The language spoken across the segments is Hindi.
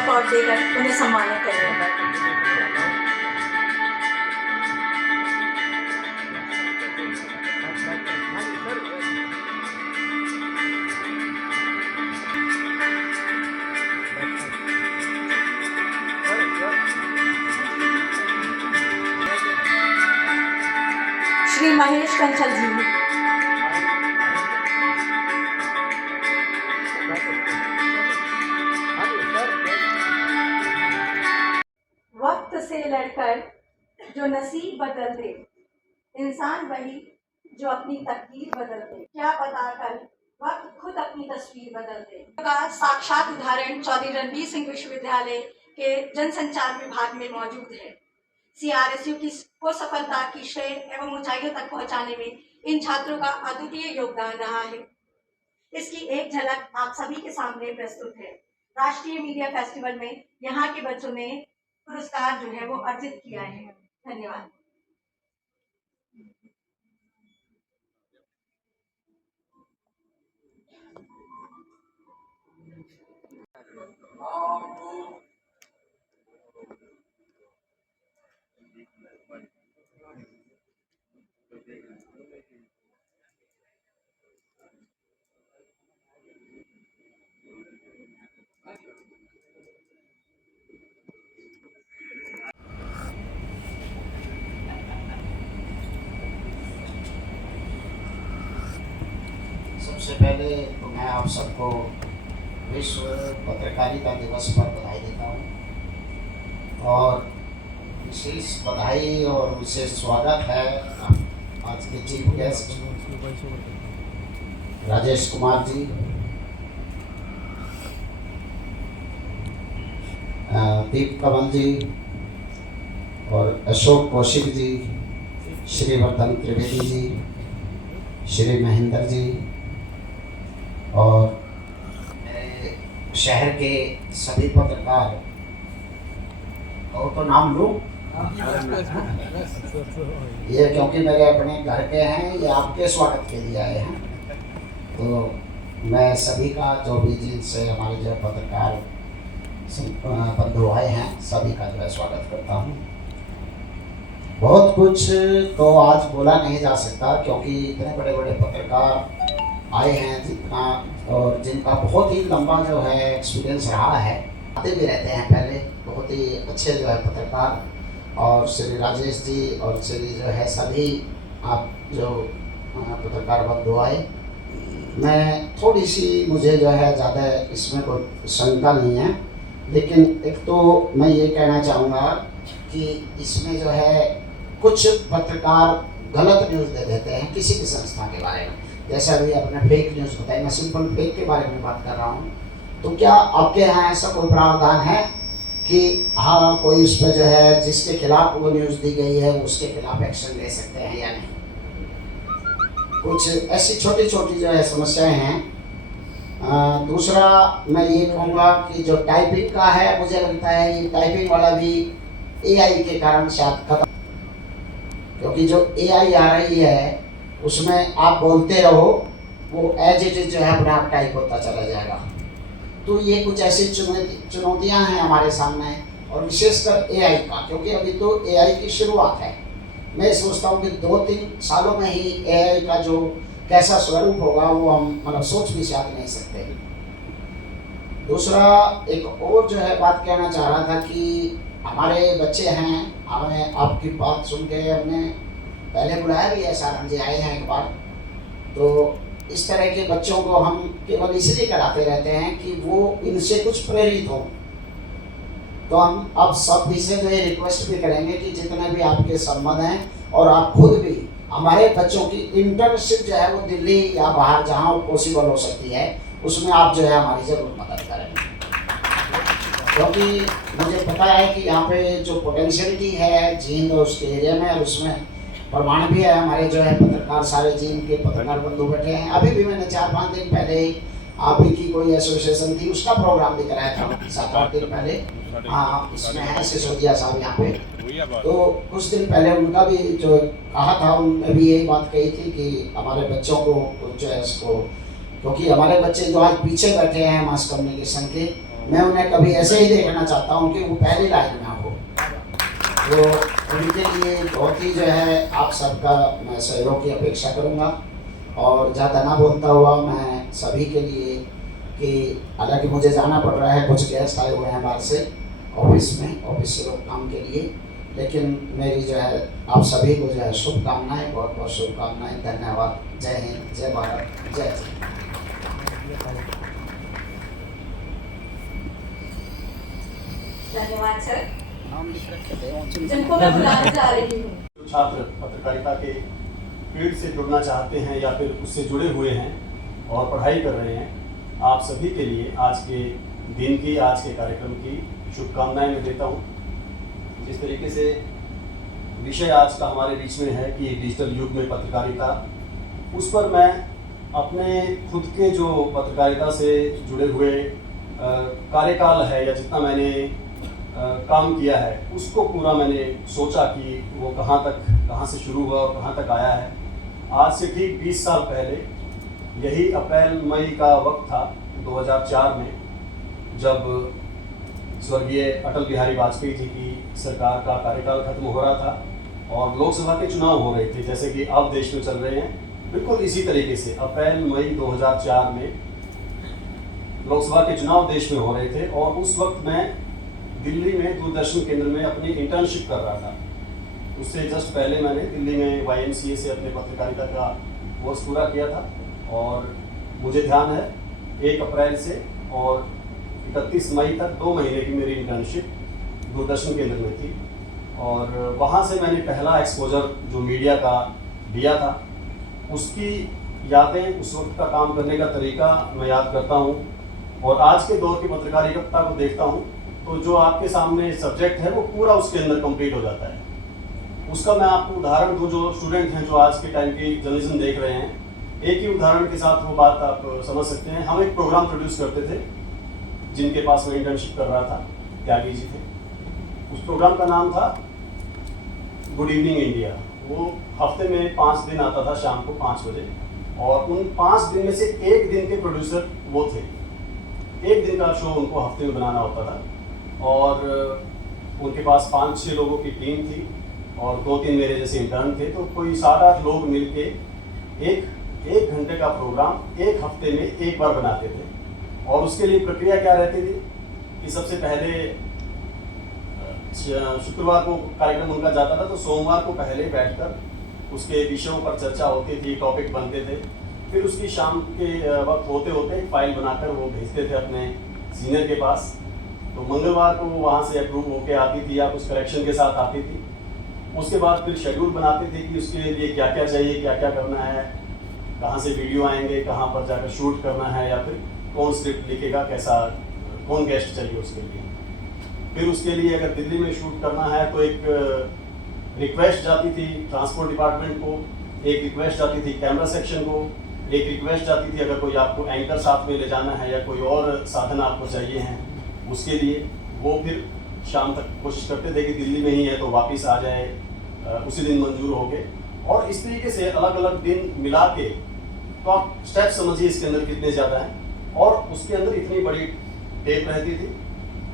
रिकॉर्ड देकर उन्हें सम्मानित करेंगे। श्री महेश कंचल जी। वक्त से लड़कर जो नसीब बदल दे, इंसान वही जो अपनी तकदीर बदल दे। क्या पता कल वक्त खुद अपनी तस्वीर बदल दे। का साक्षात उदाहरण चौधरी रणबीर सिंह विश्वविद्यालय के जनसंचार विभाग में मौजूद है। CRSU को सफलता की श्रेय एवं ऊंचाइयों तक पहुंचाने में इन छात्रों का अद्वितीय योगदान रहा है। इसकी एक झलक आप सभी के सामने प्रस्तुत है। राष्ट्रीय मीडिया फेस्टिवल में यहाँ के बच्चों ने पुरस्कार जो है वो अर्जित किया है। धन्यवाद। सबसे पहले तो मैं आप सबको विश्व पत्रकारिता दिवस पर बधाई देता हूँ और विशेष बधाई और विशेष स्वागत है आज के चीफ गेस्ट राजेश कुमार जी, दीप कमल जी और अशोक कौशिक जी, श्रीवर्धन त्रिवेदी जी, श्री महेंद्र जी और मेरे शहर के सभी पत्रकार। और तो नाम लूँ ये क्योंकि मेरे अपने घर के हैं, ये आपके स्वागत के लिए आए हैं, तो मैं सभी का जो भी जिनसे हमारे जो पत्रकार बंधु आए हैं सभी का जो है स्वागत करता हूँ। बहुत कुछ तो आज बोला नहीं जा सकता क्योंकि इतने बड़े बड़े पत्रकार आए हैं जितना और जिनका बहुत ही लंबा जो है एक्सपीरियंस रहा है, आते भी रहते हैं पहले, बहुत ही अच्छे जो है पत्रकार। और श्री राजेश जी और श्री जो है सभी आप जो पत्रकार बंधु आए, मैं थोड़ी सी मुझे जो है ज़्यादा इसमें कोई शंका नहीं है, लेकिन एक तो मैं ये कहना चाहूँगा कि इसमें जो है कुछ पत्रकार गलत न्यूज़ दे देते हैं किसी भी संस्था के बारे में, जैसा अभी आपने फेक न्यूज़ बताई, मैं सिंपल फेक के बारे में बात कर रहा हूँ। तो क्या आपके यहाँ ऐसा कोई प्रावधान है कि हाँ कोई उस पर जो है जिसके खिलाफ वो न्यूज़ दी गई है उसके खिलाफ एक्शन ले सकते हैं या नहीं? कुछ ऐसी छोटी छोटी जो है समस्याएं हैं। दूसरा मैं ये कहूँगा कि जो टाइपिंग का है, मुझे लगता है ये टाइपिंग वाला भी AI के कारण शायद खत्म, क्योंकि जो AI आ रही है उसमें आप बोलते रहो, वो एज इट इज जो है अपने आप टाइप होता चला जाएगा। तो ये कुछ ऐसी चुनौतियां हैं हमारे सामने, और विशेषकर AI का, क्योंकि अभी तो AI की शुरुआत है। मैं सोचता हूँ कि 2-3 सालों में ही AI का जो कैसा स्वरूप होगा वो हम मतलब सोच भी शायद नहीं सकते। दूसरा एक और जो है बात कहना चाह रहा था कि हमारे बच्चे हैं, हमें आपकी बात सुन के हमने पहले बुलाया भी है, सारण जी आए हैं एक बार, तो इस तरह के बच्चों को हम केवल इसलिए कराते रहते हैं कि वो इनसे कुछ प्रेरित हो। तो हम अब सब भी से जो ये रिक्वेस्ट भी करेंगे कि जितने भी आपके संबंध हैं और आप खुद भी हमारे बच्चों की इंटर्नशिप जो है वो दिल्ली या बाहर जहाँ पॉसिबल हो सकती है उसमें आप जो है हमारी ज़रूर मदद करें, क्योंकि मुझे पता है कि यहाँ पे जो पोटेंशियलिटी है जींद उसके एरिया में, और उसमें प्रमाण भी है। हमारे जो है पत्रकार सारे जींद के पत्रकार बंधु बैठे हैं। अभी भी मैंने 4-5 दिन पहले आप ही की कोई एसोसिएशन थी उसका प्रोग्राम भी कराया था 7-8 दिन पहले। हाँ, इसमें है सिसोदिया साहब यहाँ पे, तो कुछ दिन पहले उनका भी जो कहा था, उनने भी यही बात कही थी कि हमारे बच्चों को जो है इसको, क्योंकि हमारे बच्चे जो आज पीछे बैठे हैं मास कम्युनिकेशन के, मैं उन्हें कभी ऐसे ही देखना चाहता हूँ कि वो पहली लाइन में हो। तो उनके लिए बहुत ही जो है आप सबका मैं सहयोग की अपेक्षा करूँगा। और ज़्यादा ना बोलता हुआ मैं सभी के लिए कि हालांकि मुझे जाना पड़ रहा है, कुछ गेस्ट आए हुए हैं बाहर से ऑफिस से लोग काम के लिए, लेकिन मेरी जो है आप सभी को जो है शुभकामनाएं, बहुत बहुत शुभकामनाएं। धन्यवाद। जय हिंद, जय भारत, जय हिंद। धन्यवाद सर, जिनको मैं बुलाने जा रही हूँ। जो छात्र पत्रकारिता के फील्ड से जुड़ना चाहते हैं या फिर उससे जुड़े हुए हैं और पढ़ाई कर रहे हैं, आप सभी के लिए आज के दिन की, आज के कार्यक्रम की शुभकामनाएं मैं देता हूँ। जिस तरीके से विषय आज का हमारे बीच में है कि डिजिटल युग में पत्रकारिता, उस पर मैं अपने खुद के जो पत्रकारिता से जुड़े हुए कार्यकाल है या जितना मैंने काम किया है उसको पूरा मैंने सोचा कि वो कहाँ से शुरू हुआ और कहाँ तक आया है। आज से ठीक 20 साल पहले यही अप्रैल मई का वक्त था 2004 में, जब स्वर्गीय अटल बिहारी वाजपेयी जी की सरकार का कार्यकाल खत्म हो रहा था और लोकसभा के चुनाव हो रहे थे, जैसे कि अब देश में चल रहे हैं। बिल्कुल इसी तरीके से अप्रैल मई 2004 में लोकसभा के चुनाव देश में हो रहे थे और उस वक्त मैं दिल्ली में दूरदर्शन केंद्र में अपनी इंटर्नशिप कर रहा था। उससे जस्ट पहले मैंने दिल्ली में YMCA से अपने पत्रकारिता का कोर्स पूरा किया था और मुझे ध्यान है 1 अप्रैल से और 31 मई तक 2 महीने की मेरी इंटर्नशिप दूरदर्शन केंद्र में थी। और वहाँ से मैंने पहला एक्सपोजर जो मीडिया का लिया था, उसकी यादें, उस वक्त का काम करने का तरीका मैं याद करता हूँ और आज के दौर की पत्रकारिता को देखता हूँ तो जो आपके सामने सब्जेक्ट है वो पूरा उसके अंदर कंप्लीट हो जाता है। उसका मैं आपको उदाहरण दूँ, जो स्टूडेंट हैं जो आज के टाइम की जर्नलिज्म देख रहे हैं, एक ही उदाहरण के साथ वो बात आप समझ सकते हैं। हम एक प्रोग्राम प्रोड्यूस करते थे जिनके पास मैं इंटर्नशिप कर रहा था, त्यागी जी थे। उस प्रोग्राम का नाम था गुड इवनिंग इंडिया। वो हफ्ते में 5 दिन आता था शाम को 5 बजे और उन 5 दिन में से 1 दिन के प्रोड्यूसर वो थे। 1 दिन का शो उनको हफ्ते में बनाना होता था और उनके पास 5-6 लोगों की टीम थी और 2-3 मेरे जैसे इंटर्न थे। तो कोई 7-8 लोग मिलके एक घंटे का प्रोग्राम 1 हफ्ते में 1 बार बनाते थे। और उसके लिए प्रक्रिया क्या रहती थी कि सबसे पहले शुक्रवार को कार्यक्रम उनका जाता था, तो सोमवार को पहले बैठकर उसके विषयों पर चर्चा होती थी, टॉपिक बनते थे। फिर उसकी शाम के वक्त होते होते एक फाइल बनाकर वो भेजते थे अपने सीनियर के पास। तो मंगलवार को वो वहाँ से अप्रूव होके आती थी या कुछ करेक्शन के साथ आती थी। उसके बाद फिर शेड्यूल बनाते थे कि उसके लिए क्या क्या चाहिए, क्या क्या करना है, कहाँ से वीडियो आएंगे, कहाँ पर जाकर शूट करना है या फिर कौन स्क्रिप्ट लिखेगा, कैसा कौन गेस्ट चाहिए उसके लिए। फिर उसके लिए अगर दिल्ली में शूट करना है तो एक रिक्वेस्ट जाती थी ट्रांसपोर्ट डिपार्टमेंट को, एक रिक्वेस्ट जाती थी कैमरा सेक्शन को, एक रिक्वेस्ट जाती थी अगर कोई आपको एंकर साथ में ले जाना है या कोई और साधन आपको चाहिए हैं उसके लिए। वो फिर शाम तक कोशिश करते थे कि दिल्ली में ही है तो वापस आ जाए, उसी दिन मंजूर हो गए। और इस तरीके से अलग अलग दिन मिला के, तो आप स्टेप समझिए इसके अंदर कितने ज़्यादा हैं। और उसके अंदर इतनी बड़ी टेप रहती थी,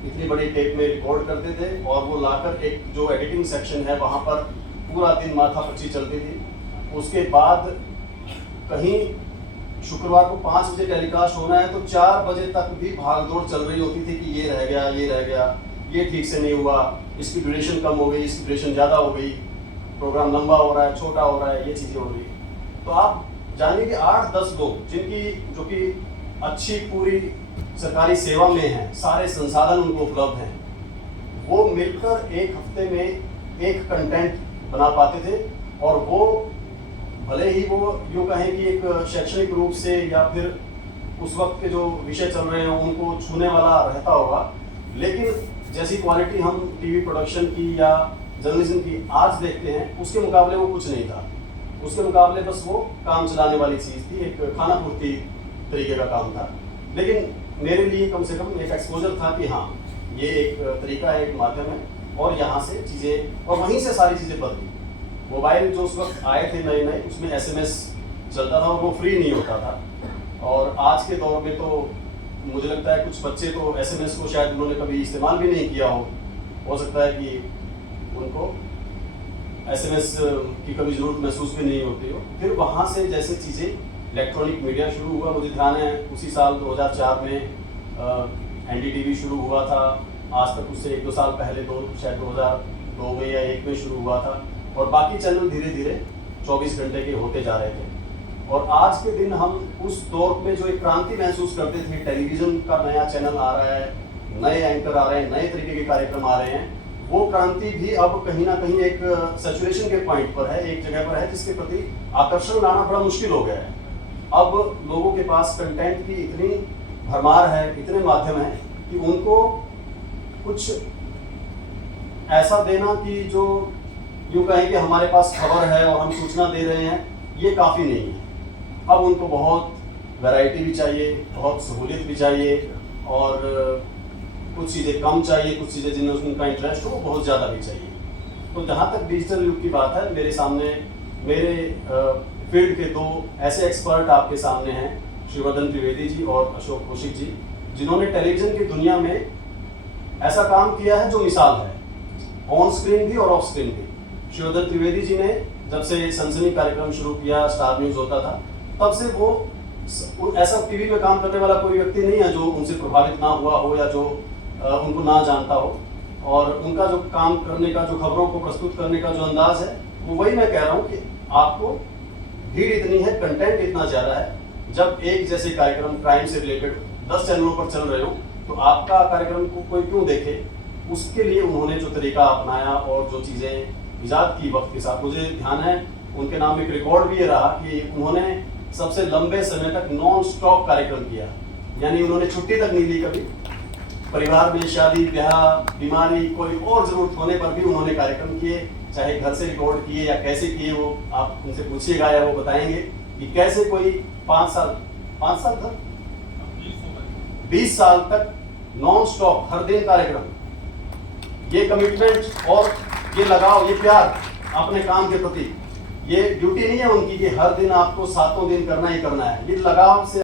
इतनी बड़ी टेप में रिकॉर्ड करते थे और वो लाकर एक जो एडिटिंग सेक्शन है वहाँ पर पूरा दिन माथापच्ची चलती थी। उसके बाद कहीं शुक्रवार को 5 बजे टेलीकास्ट होना है तो 4 बजे तक भी भागदौड़ चल रही होती थी कि ये रह गया, ये ठीक से नहीं हुआ, इसकी ड्यूरेशन कम हो गई, इसकी ड्यूरेशन ज़्यादा हो गई, प्रोग्राम लंबा हो रहा है, छोटा हो रहा है, ये चीज़ें हो रही। तो आप जानिए कि 8-10 लोग जो कि अच्छी पूरी सरकारी सेवा में हैं, सारे संसाधन उनको उपलब्ध हैं, वो मिलकर एक हफ्ते में एक कंटेंट बना पाते थे। और वो भले ही वो यूँ कहें कि एक शैक्षणिक रूप से या फिर उस वक्त के जो विषय चल रहे हैं उनको छूने वाला रहता होगा, लेकिन जैसी क्वालिटी हम टीवी प्रोडक्शन की या जर्नलिज्म की आज देखते हैं उसके मुकाबले वो कुछ नहीं था। उसके मुकाबले बस वो काम चलाने वाली चीज़ थी, एक खाना पूर्ति तरीके का काम था। लेकिन मेरे लिए कम से कम एक एक्सपोजर था कि हाँ ये एक तरीका है, एक माध्यम है और यहाँ से चीज़ें, और वहीं से सारी चीज़ें बदली। मोबाइल जो उस वक्त आए थे नए उसमें SMS चलता था और वो फ्री नहीं होता था। और आज के दौर में तो मुझे लगता है कुछ बच्चे तो SMS को शायद उन्होंने कभी इस्तेमाल भी नहीं किया हो सकता है कि उनको SMS की कभी ज़रूरत महसूस भी नहीं होती हो। फिर वहाँ से जैसे चीज़ें इलेक्ट्रॉनिक मीडिया शुरू हुआ, मुझे ध्यान है उसी साल 2004 में NDTV शुरू हुआ था। आज तक उससे 1-2 साल पहले शायद 2002 में या 1 में शुरू हुआ था, और बाकी चैनल धीरे धीरे 24 घंटे के होते जा रहे थे। और आज के दिन हम उस दौर में जो एक क्रांति महसूस करते थे, टेलीविज़न का नया चैनल आ रहा है, नए एंकर आ रहे हैं, नए तरीके के कार्यक्रम आ रहे हैं, वो क्रांति भी अब कहीं ना कहीं एक सैचुरेशन के पॉइंट पर है, एक जगह पर है जिसके प्रति आकर्षण लाना बड़ा मुश्किल हो गया है। अब लोगों के पास कंटेंट की इतनी भरमार है, इतने माध्यम हैं कि उनको कुछ ऐसा देना कि जो यूँ कहें कि हमारे पास खबर है और हम सूचना दे रहे हैं, ये काफ़ी नहीं है। अब उनको बहुत वैरायटी भी चाहिए, बहुत सहूलियत भी चाहिए, और कुछ चीज़ें कम चाहिए, कुछ चीज़ें जिनमें उनका इंटरेस्ट हो बहुत ज़्यादा भी चाहिए। तो जहाँ तक डिजिटल युग की बात है, मेरे सामने मेरे फील्ड के 2 ऐसे एक्सपर्ट आपके सामने हैं, शिववर्धन त्रिवेदी जी और अशोक कौशिक जी, जिन्होंने टेलीविज़न की दुनिया में ऐसा काम किया है जो मिसाल है, ऑन स्क्रीन भी और ऑफ स्क्रीन भी। शिववर्धन त्रिवेदी जी ने जब से सनसनी कार्यक्रम शुरू किया, स्टार न्यूज़ होता था, तब से वो ऐसा टीवी में काम करने वाला कोई व्यक्ति नहीं है जो उनसे प्रभावित ना हुआ हो या जो उनको ना जानता हो। और उनका जो काम करने का, जो खबरों को प्रस्तुत करने का जो अंदाज है, वो वही मैं कह रहा हूँ कि आपको भीड़ इतनी है, कंटेंट इतना ज़्यादा है। जब एक जैसे कार्यक्रम क्राइम से रिलेटेड 10 चैनलों पर चल रहे हो, तो आपका कार्यक्रम को कोई क्यों देखे। उसके लिए उन्होंने जो तरीका अपनाया और जो चीज़ें ईजाद की वक्त के साथ, मुझे ध्यान है उनके नाम एक रिकॉर्ड भी ये रहा कि उन्होंने सबसे लंबे समय तक नॉन स्टॉप कार्यक्रम किया, यानी उन्होंने छुट्टी तक नहीं ली कभी। परिवार में शादी ब्याह, बीमारी, कोई और ज़रूरत होने पर भी उन्होंने कार्यक्रम किए, चाहे घर से रिकॉर्ड किए या कैसे किए, वो आप उनसे पूछिएगा या वो बताएंगे कि कैसे कोई 5 साल तक 20 साल तक नॉन स्टॉप हर दिन कार्यक्रम। ये कमिटमेंट और ये लगाव, ये प्यार अपने काम के प्रति, ये ड्यूटी नहीं है उनकी कि हर दिन आपको 7 दिन करना ही करना है। ये लगाव से